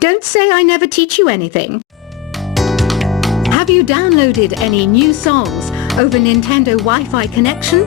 Don't say I never teach you anything. Have you downloaded any new songs over Nintendo Wi-Fi connection?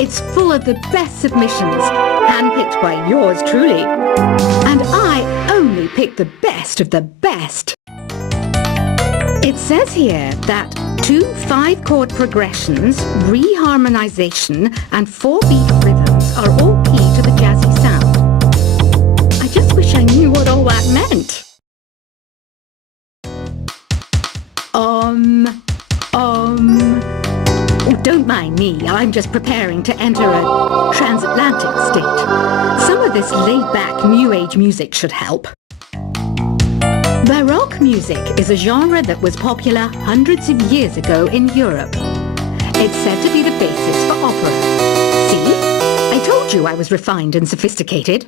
It's full of the best submissions, handpicked by yours truly. And I only pick the best of the best. It says here that 2 5-chord progressions, reharmonization, and 4 beat rhythms are all key to the jazzy sound. I just wish I knew what all that meant. Oh, don't mind me, I'm just preparing to enter a transatlantic state. Some of this laid-back New Age music should help. Baroque music is a genre that was popular hundreds of years ago in Europe. It's said to be the basis for opera. See? I told you I was refined and sophisticated.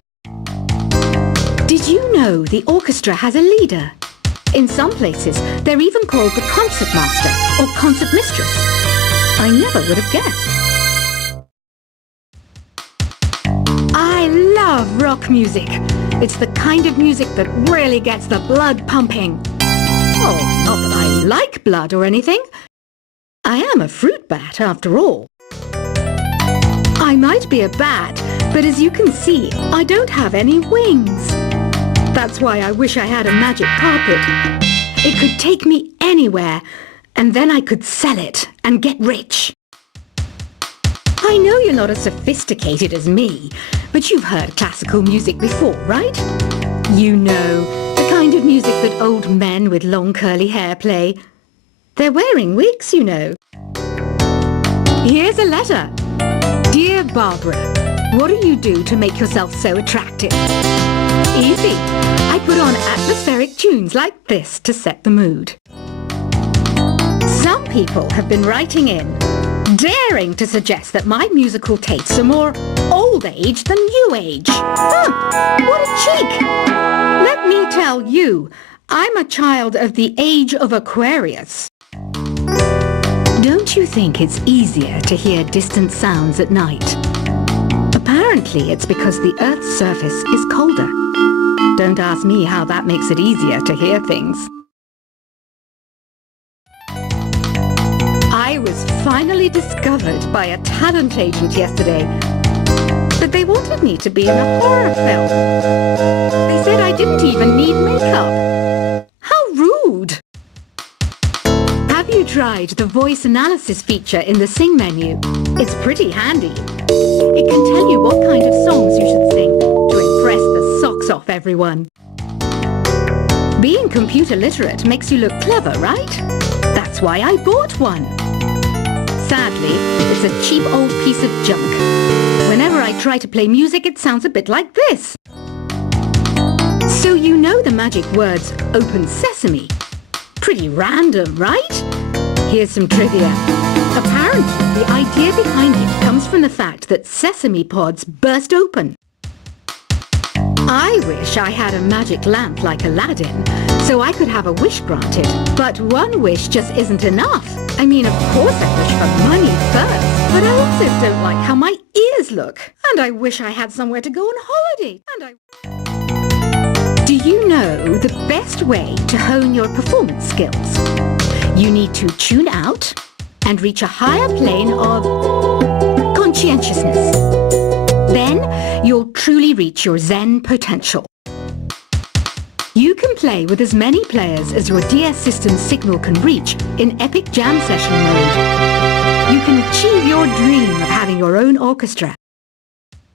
Did you know the orchestra has a leader? In some places, they're even called the concertmaster or concertmistress. I never would have guessed. I love rock music. It's the kind of music that really gets the blood pumping. Oh, not that I like blood or anything. I am a fruit bat, after all. I might be a bat, but as you can see, I don't have any wings. That's why I wish I had a magic carpet. It could take me anywhere, and then I could sell it and get rich. I know you're not as sophisticated as me, but you've heard classical music before, right? You know, the kind of music that old men with long curly hair play. They're wearing wigs, you know. Here's a letter. Dear Barbara, what do you do to make yourself so attractive? Easy. I put on atmospheric tunes like this to set the mood. Some people have been writing in, daring to suggest that my musical tastes are more old age than new age. Huh, what a cheek! Let me tell you, I'm a child of the age of Aquarius. Don't you think it's easier to hear distant sounds at night? Apparently it's because the Earth's surface is colder. Don't ask me how that makes it easier to hear things. I was finally discovered by a talent agent yesterday, but they wanted me to be in a horror film. They said I didn't even need makeup. How rude! Have you tried the voice analysis feature in the Sing menu? It's pretty handy. It can tell you what kind of songs you should sing to impress the socks off everyone. Being computer literate makes you look clever, right? That's why I bought one. Sadly, it's a cheap old piece of junk. Whenever I try to play music, it sounds a bit like this. So you know the magic words "Open Sesame." Pretty random, right? Here's some trivia. Apparently, the idea behind it comes from the fact that sesame pods burst open. I wish I had a magic lamp like Aladdin, so I could have a wish granted. But one wish just isn't enough. I mean, of course I wish for money first, but I also don't like how my ears look. And I wish I had somewhere to go on holiday. Do you know the best way to hone your performance skills? You need to tune out and reach a higher plane of conscientiousness. Then you'll truly reach your Zen potential. You can play with as many players as your DS system's signal can reach in epic jam session mode. You can achieve your dream of having your own orchestra.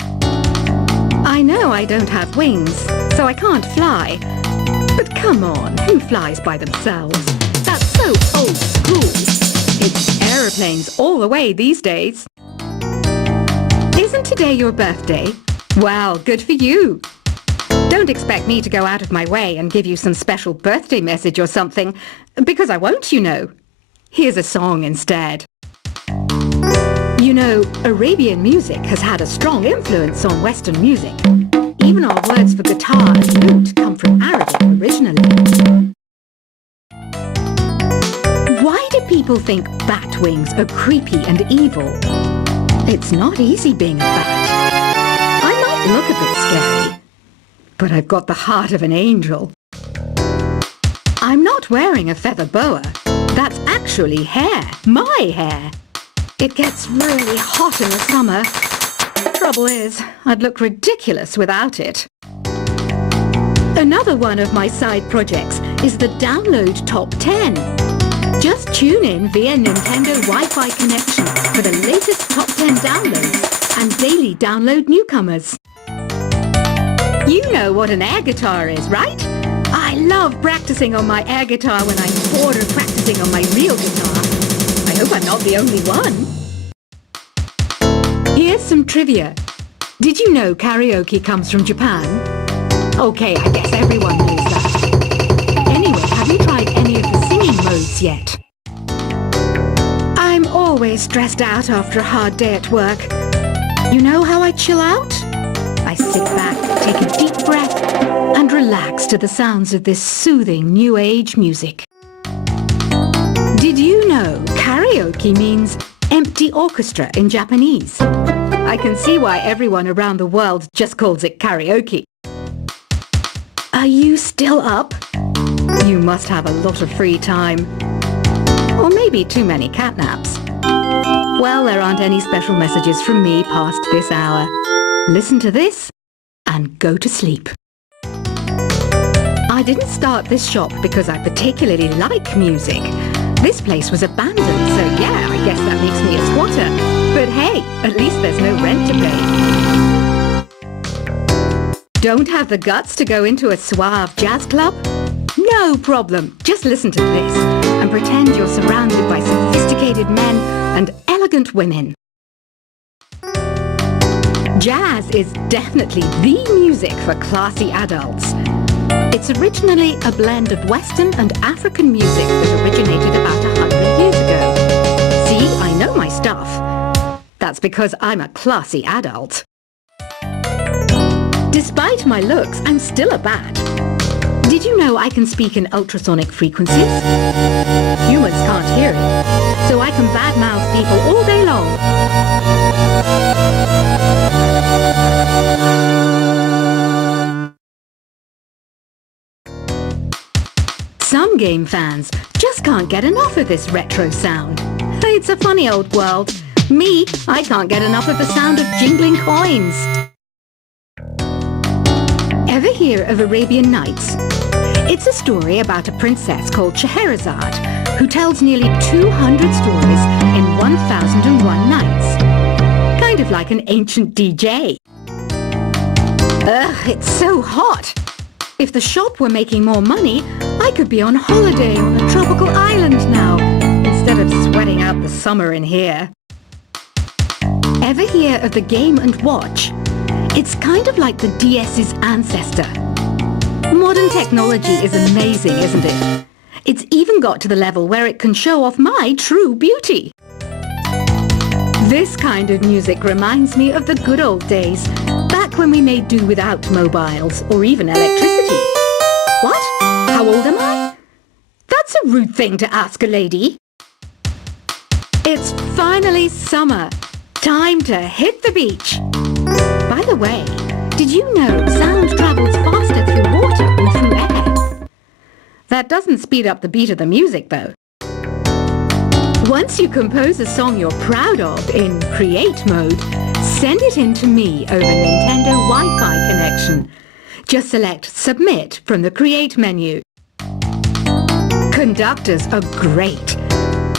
I know I don't have wings, so I can't fly. But come on, who flies by themselves? That's so old school. It's aeroplanes all the way these days. Isn't today your birthday? Well, good for you. Don't expect me to go out of my way and give you some special birthday message or something, because I won't, you know. Here's a song instead. You know, Arabian music has had a strong influence on Western music. Even our words for guitar and lute come from Arabic originally. Why do people think bat wings are creepy and evil? It's not easy being a bat. I might look a bit scary, but I've got the heart of an angel. I'm not wearing a feather boa. That's actually hair. My hair. It gets really hot in the summer. Trouble is, I'd look ridiculous without it. Another one of my side projects is the Download Top 10. Just tune in via Nintendo Wi-Fi connection for the latest Top 10 downloads and daily download newcomers. You know what an air guitar is, right? I love practicing on my air guitar when I'm bored of practicing on my real guitar. I hope I'm not the only one. Here's some trivia. Did you know karaoke comes from Japan? Okay, I guess everyone knows that. Anyway, have you tried any of the singing modes yet? I'm always stressed out after a hard day at work. You know how I chill out? I sit back, take a deep breath, and relax to the sounds of this soothing new age music. Did you know karaoke means empty orchestra in Japanese? I can see why everyone around the world just calls it karaoke. Are you still up? You must have a lot of free time. Or maybe too many catnaps. Well, there aren't any special messages from me past this hour. Listen to this and go to sleep. I didn't start this shop because I particularly like music. This place was abandoned, so yeah, I guess that makes me a squatter. But hey, at least there's no rent to pay. Don't have the guts to go into a suave jazz club? No problem. Just listen to this and pretend you're surrounded by sophisticated men and elegant women. Jazz is definitely the music for classy adults. It's originally a blend of Western and African music that originated about 100 years ago. See, I know my stuff. That's because I'm a classy adult. Despite my looks, I'm still a bat. Did you know I can speak in ultrasonic frequencies? Humans can't hear it, so I can badmouth people all day long. Some game fans just can't get enough of this retro sound. It's a funny old world. Me, I can't get enough of the sound of jingling coins. Ever hear of Arabian Nights? It's a story about a princess called Scheherazade who tells nearly 200 stories in 1001 nights. Kind of like an ancient DJ. Ugh, it's so hot. If the shop were making more money, I could be on holiday on a tropical island now, instead of sweating out the summer in here. Ever hear of the Game & Watch? It's kind of like the DS's ancestor. Modern technology is amazing, isn't it? It's even got to the level where it can show off my true beauty. This kind of music reminds me of the good old days, back when we made do without mobiles or even electricity. What? How old am I? That's a rude thing to ask a lady. It's finally summer. Time to hit the beach. By the way, did you know sound travels faster through water than through air? That doesn't speed up the beat of the music, though. Once you compose a song you're proud of in Create mode, send it in to me over Nintendo Wi-Fi connection. Just select Submit from the Create menu. Conductors are great.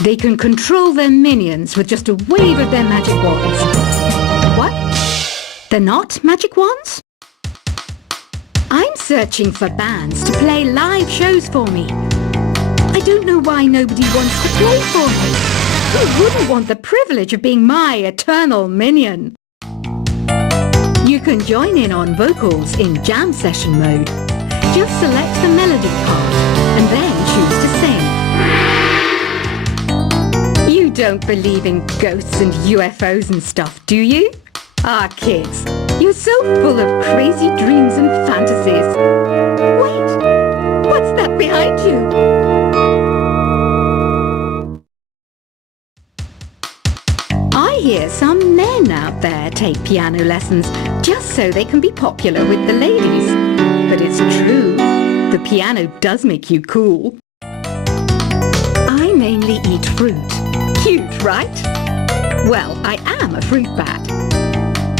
They can control their minions with just a wave of their magic wands. What? They're not magic wands? I'm searching for bands to play live shows for me. I don't know why nobody wants to play for me. Who wouldn't want the privilege of being my eternal minion? You can join in on vocals in jam session mode. Just select the melody part and then choose to sing. You don't believe in ghosts and UFOs and stuff, do you? Ah, kids, you're so full of crazy dreams and fantasies. Wait, what's that behind you? I hear some men out there take piano lessons just so they can be popular with the ladies. But it's true, the piano does make you cool. I mainly eat fruit. Cute, right? Well, I am a fruit bat.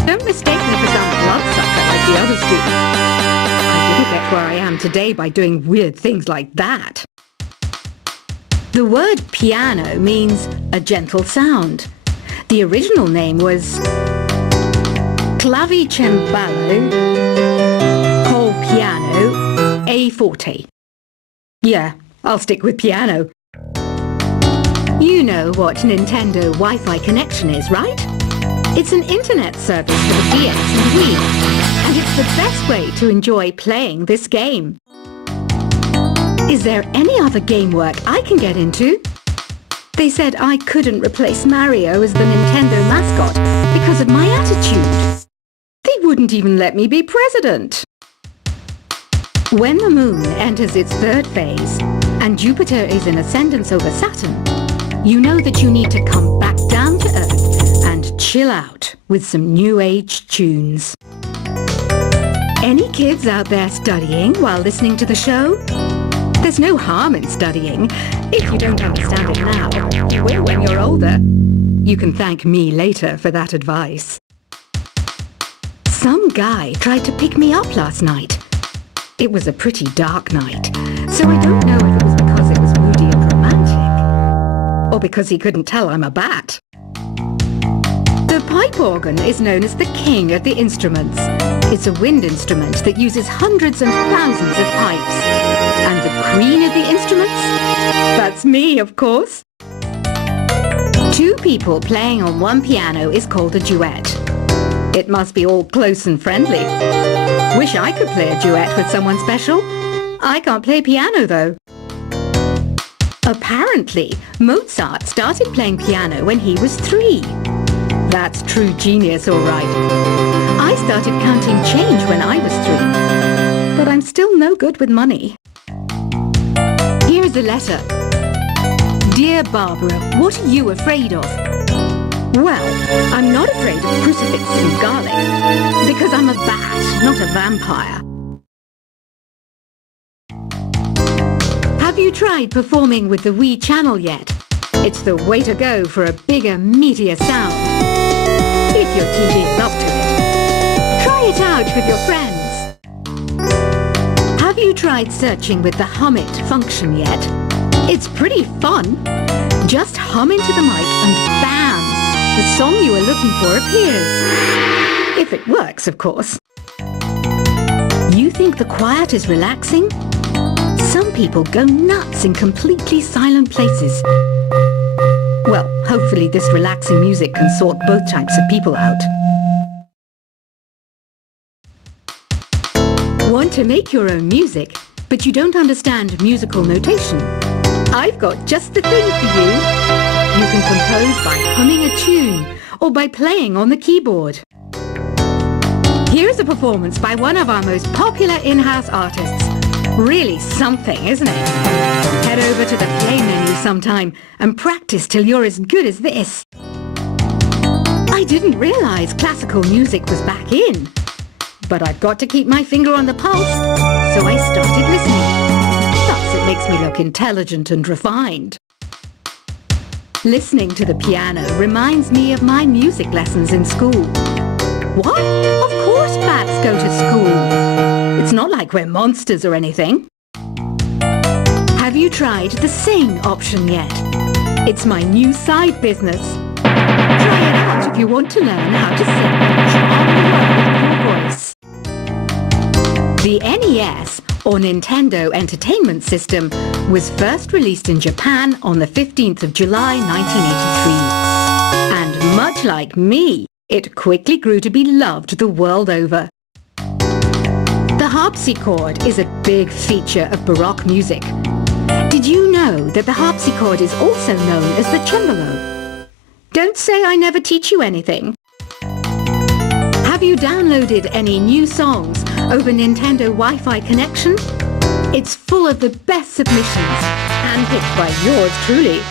Don't mistake me for some bloodsucker like the others do. I didn't get where I am today by doing weird things like that. The word piano means a gentle sound. The original name was clavicembalo col piano a forte. Yeah, I'll stick with piano. You know what Nintendo Wi-Fi connection is, right? It's an internet service for the DS and Wii, and it's the best way to enjoy playing this game. Is there any other game work I can get into? They said I couldn't replace Mario as the Nintendo mascot because of my attitude. They wouldn't even let me be president. When the moon enters its third phase and Jupiter is in ascendance over Saturn, you know that you need to come back down to Earth and chill out with some new age tunes. Any kids out there studying while listening to the show? There's no harm in studying. If you don't understand it now, you will when you're older. You can thank me later for that advice. Some guy tried to pick me up last night. It was a pretty dark night, so I don't know if it was because it was moody and romantic, or because he couldn't tell I'm a bat. The pipe organ is known as the king of the instruments. It's a wind instrument that uses hundreds and thousands of pipes. And the queen of the instruments? That's me, of course. Two people playing on one piano is called a duet. It must be all close and friendly. Wish I could play a duet with someone special. I can't play piano, though. Apparently, Mozart started playing piano when he was 3. That's true genius, all right. I started counting change when I was 3. But I'm still no good with money. Here's a letter. Dear Barbara, what are you afraid of? Well, I'm not afraid of crucifixes and garlic, because I'm a bat, not a vampire. Have you tried performing with the Wii channel yet? It's the way to go for a bigger, meatier sound. If your TV is up to it. Try it out with your friends. Have you tried searching with the Hum It function yet? It's pretty fun. Just hum into the mic and bam! The song you are looking for appears. If it works, of course. You think the quiet is relaxing? Some people go nuts in completely silent places. Well, hopefully this relaxing music can sort both types of people out. Want to make your own music, but you don't understand musical notation? I've got just the thing for you. You can compose by humming a tune or by playing on the keyboard. Here's a performance by one of our most popular in-house artists. Really something, isn't it? Head over to the play menu sometime and practice till you're as good as this. I didn't realize classical music was back in. But I've got to keep my finger on the pulse, so I started listening. Thus it makes me look intelligent and refined. Listening to the piano reminds me of my music lessons in school. What? Of course bats go to school. It's not like we're monsters or anything. Have you tried the sing option yet? It's my new side business. Try it out if you want to learn how to sing and charm the world with your voice. The NES, or Nintendo Entertainment System, was first released in Japan on the 15th of July 1983. And much like me, it quickly grew to be loved the world over. The harpsichord is a big feature of Baroque music. Did you know that the harpsichord is also known as the cembalo? Don't say I never teach you anything. Have you downloaded any new songs over Nintendo Wi-Fi connection? It's full of the best submissions, handpicked by yours truly.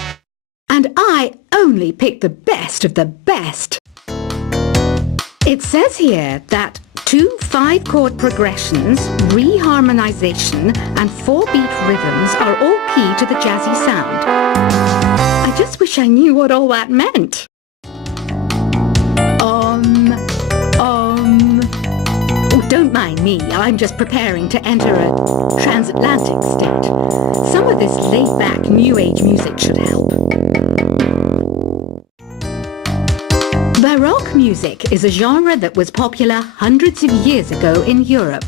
And I only pick the best of the best. It says here that 2 5-chord progressions, reharmonization, and 4-beat rhythms are all key to the jazzy sound. I just wish I knew what all that meant. Oh, don't mind me. I'm just preparing to enter a transatlantic state. Some of this laid-back New Age music should help. Baroque music is a genre that was popular hundreds of years ago in Europe.